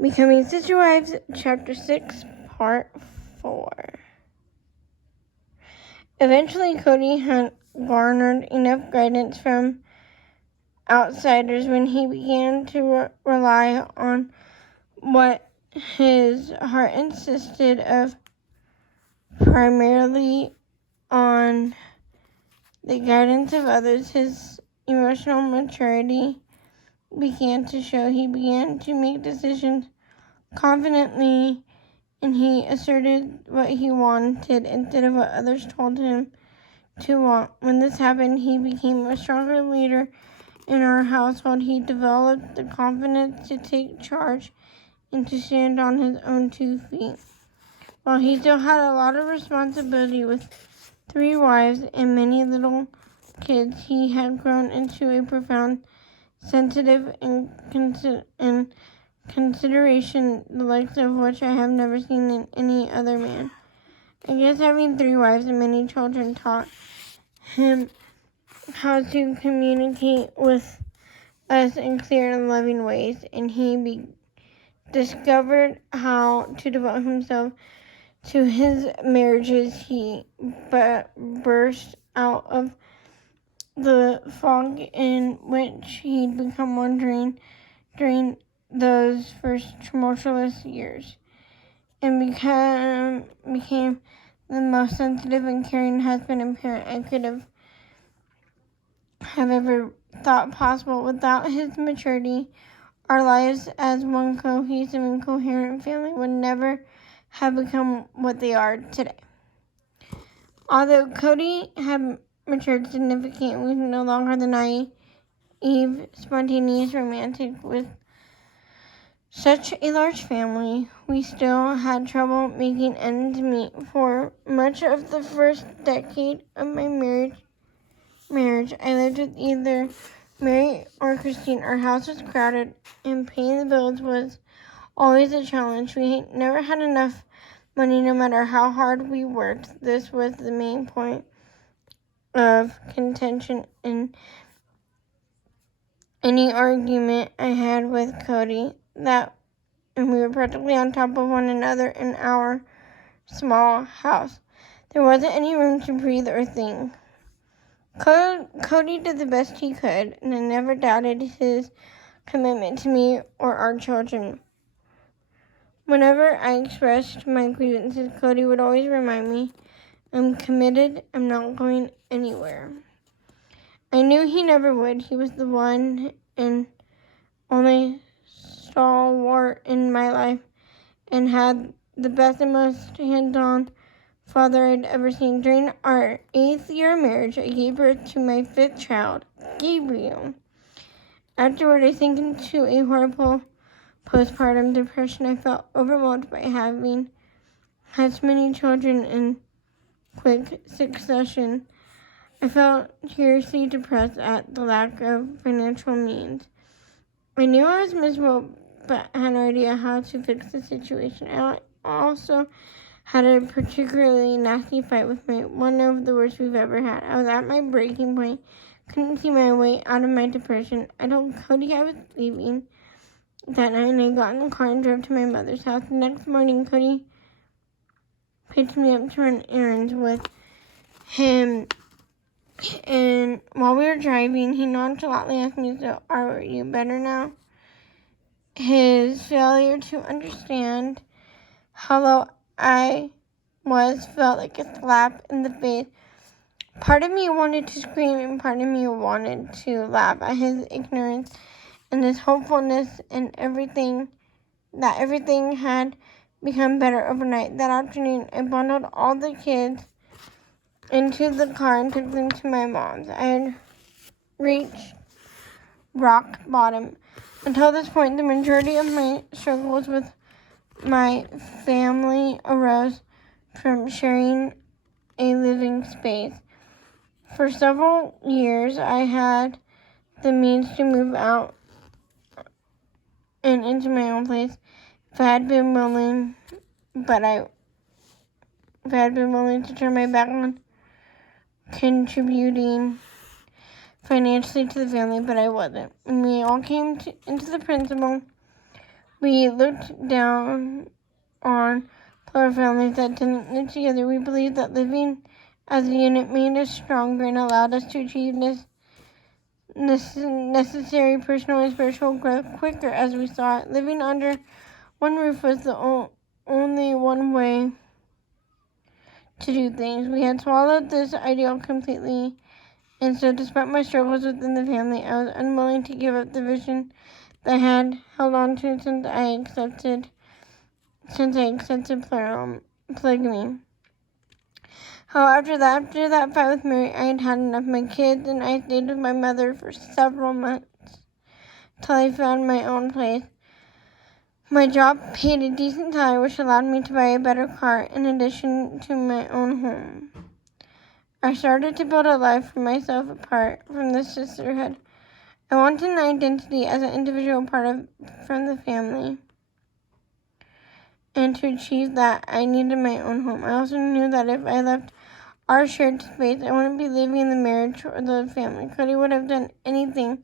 Becoming Sister Wives, Chapter 6, Part 4. Eventually, Cody had garnered enough guidance from outsiders when he began to rely on what his heart insisted of, primarily on the guidance of others. His emotional maturity began to show. He began to make decisions confidently, and he asserted what he wanted instead of what others told him to want. When this happened, he became a stronger leader in our household. He developed the confidence to take charge and to stand on his own 2 feet. While he still had a lot of responsibility with 3 wives and many little kids, he had grown into a profound, sensitive, and consideration, the likes of which I have never seen in any other man. I guess having 3 wives and many children taught him how to communicate with us in clear and loving ways, and he discovered how to devote himself to his marriages. He burst out of the fog in which he'd become wandering during those first tumultuous years, and became the most sensitive and caring husband and parent I could have ever thought possible. Without his maturity, our lives as one cohesive and coherent family would never have become what they are today. Although Cody had matured significantly, he was no longer the naive, spontaneous romantic with such a large family. We still had trouble making ends meet. For much of the first decade of my marriage, I lived with either Mary or Christine. Our house was crowded, and paying the bills was always a challenge. We never had enough money, no matter how hard we worked. This was the main point of contention in any argument I had with Cody, and we were practically on top of one another in our small house. There wasn't any room to breathe or think. Cody did the best he could, and I never doubted his commitment to me or our children. Whenever I expressed my grievances, Cody would always remind me, I'm committed, I'm not going anywhere. I knew he never would. He was the one and only stalwart in my life, and had the best and most hands-on father I'd ever seen. During our 8th year of marriage, I gave birth to my 5th child, Gabriel. Afterward, I sank into a horrible postpartum depression. I felt overwhelmed by having had so many children in quick succession. I felt seriously depressed at the lack of financial means. I knew I was miserable, but had no idea how to fix the situation. I also had a particularly nasty fight with one of the worst we've ever had. I was at my breaking point, couldn't see my way out of my depression. I told Cody I was leaving that night, and I got in the car and drove to my mother's house. The next morning, Cody picked me up to run errands with him, and while we were driving, he nonchalantly asked me, so are you better now? His failure to understand how low I was felt like a slap in the face. Part of me wanted to scream, and part of me wanted to laugh at his ignorance and his hopefulness, and everything had become better overnight. That afternoon, I bundled all the kids into the car and took them to my mom's. I had reached rock bottom. Until this point, the majority of my struggles with my family arose from sharing a living space. For several years, I had the means to move out and into my own place if I had been willing, to turn my back on contributing financially to the family, but I wasn't. And we all came into the principle We looked down on poor families that didn't live together. We believed that living as a unit made us stronger and allowed us to achieve necessary personal and spiritual growth quicker as we saw it. Living under one roof was the only one way to do things. We had swallowed this ideal completely, and so despite my struggles within the family, I was unwilling to give up the vision that I had held on to since I accepted polygamy. However, after that fight with Mary, I had had enough of my kids, and I stayed with my mother for several months till I found my own place. My job paid a decent salary, which allowed me to buy a better car in addition to my own home. I started to build a life for myself apart from the sisterhood. I wanted an identity as an individual from the family. And to achieve that, I needed my own home. I also knew that if I left our shared space, I wouldn't be leaving the marriage or the family. Cody would have done anything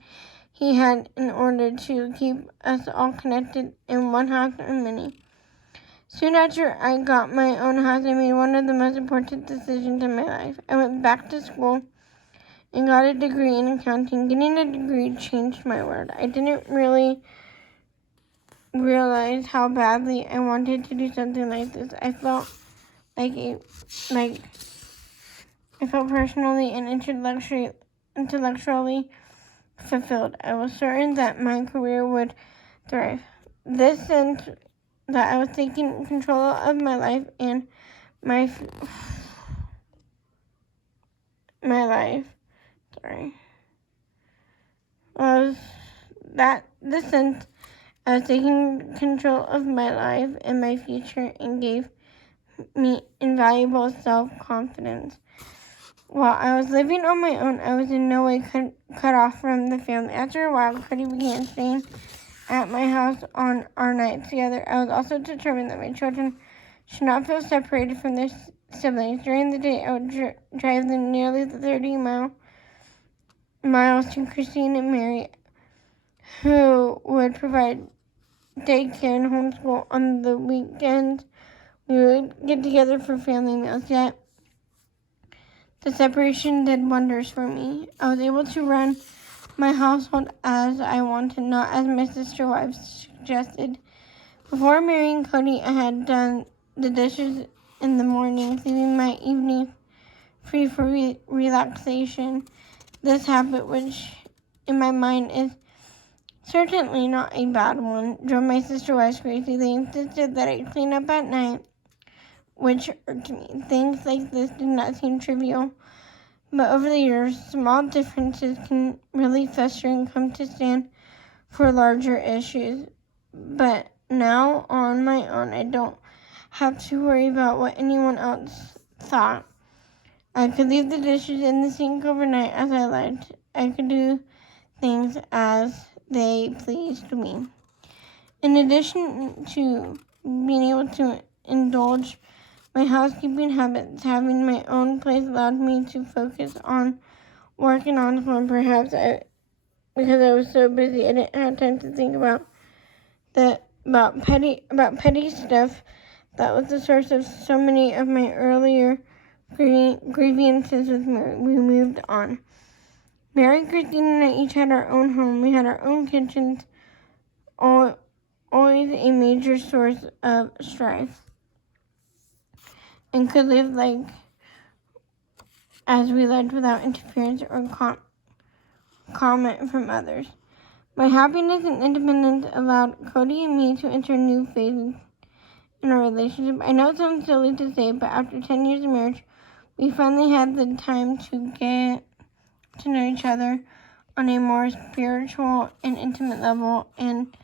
he had in order to keep us all connected in one house or many. Soon after I got my own house, I made one of the most important decisions in my life. I went back to school and got a degree in accounting. Getting a degree changed my world. I didn't really realize how badly I wanted to do something like this. I felt personally and intellectually fulfilled. I was certain that my career would thrive. This sense that I was taking control of my life and my life. This sense I was taking control of my life and my future and gave me invaluable self-confidence. While I was living on my own, I was in no way cut off from the family. After a while, Cody began staying at my house on our nights together. I was also determined that my children should not feel separated from their siblings. During the day, I would drive them nearly 30 miles to Christine and Mary, who would provide daycare and homeschool. On the weekends, we would get together for family meals. Yet, the separation did wonders for me. I was able to run my household as I wanted, not as my sister wives suggested. Before marrying Cody, I had done the dishes in the morning, leaving my evenings free for relaxation. This habit, which in my mind is certainly not a bad one, drove my sister wives crazy. They insisted that I clean up at night, which irked me. Things like this did not seem trivial, but over the years, small differences can really fester and come to stand for larger issues. But now, on my own, I don't have to worry about what anyone else thought. I could leave the dishes in the sink overnight as I liked. I could do things as they pleased me. In addition to being able to indulge my housekeeping habits, having my own place allowed me to focus on work and on home. Perhaps because I was so busy, I didn't have time to think about petty stuff that was the source of so many of my earlier grievances with Mary. We moved on. Mary, Christine, and I each had our own home. We had our own kitchens, always a major source of strife, and could live as we lived without interference or comment from others. My happiness and independence allowed Cody and me to enter new phases in our relationship. I know it sounds silly to say, but after 10 years of marriage, we finally had the time to get to know each other on a more spiritual and intimate level and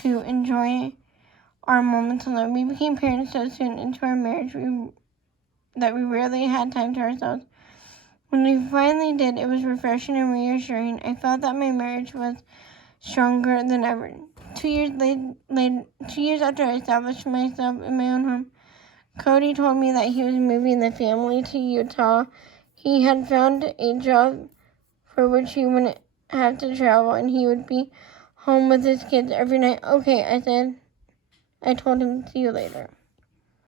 to enjoy our moments alone. We became parents so soon into our marriage that we rarely had time to ourselves. When we finally did, it was refreshing and reassuring. I felt that my marriage was stronger than ever. 2 years after I established myself in my own home, Cody told me that he was moving the family to Utah. He had found a job for which he wouldn't have to travel, and he would be home with his kids every night. Okay, I said. I told him, see you later.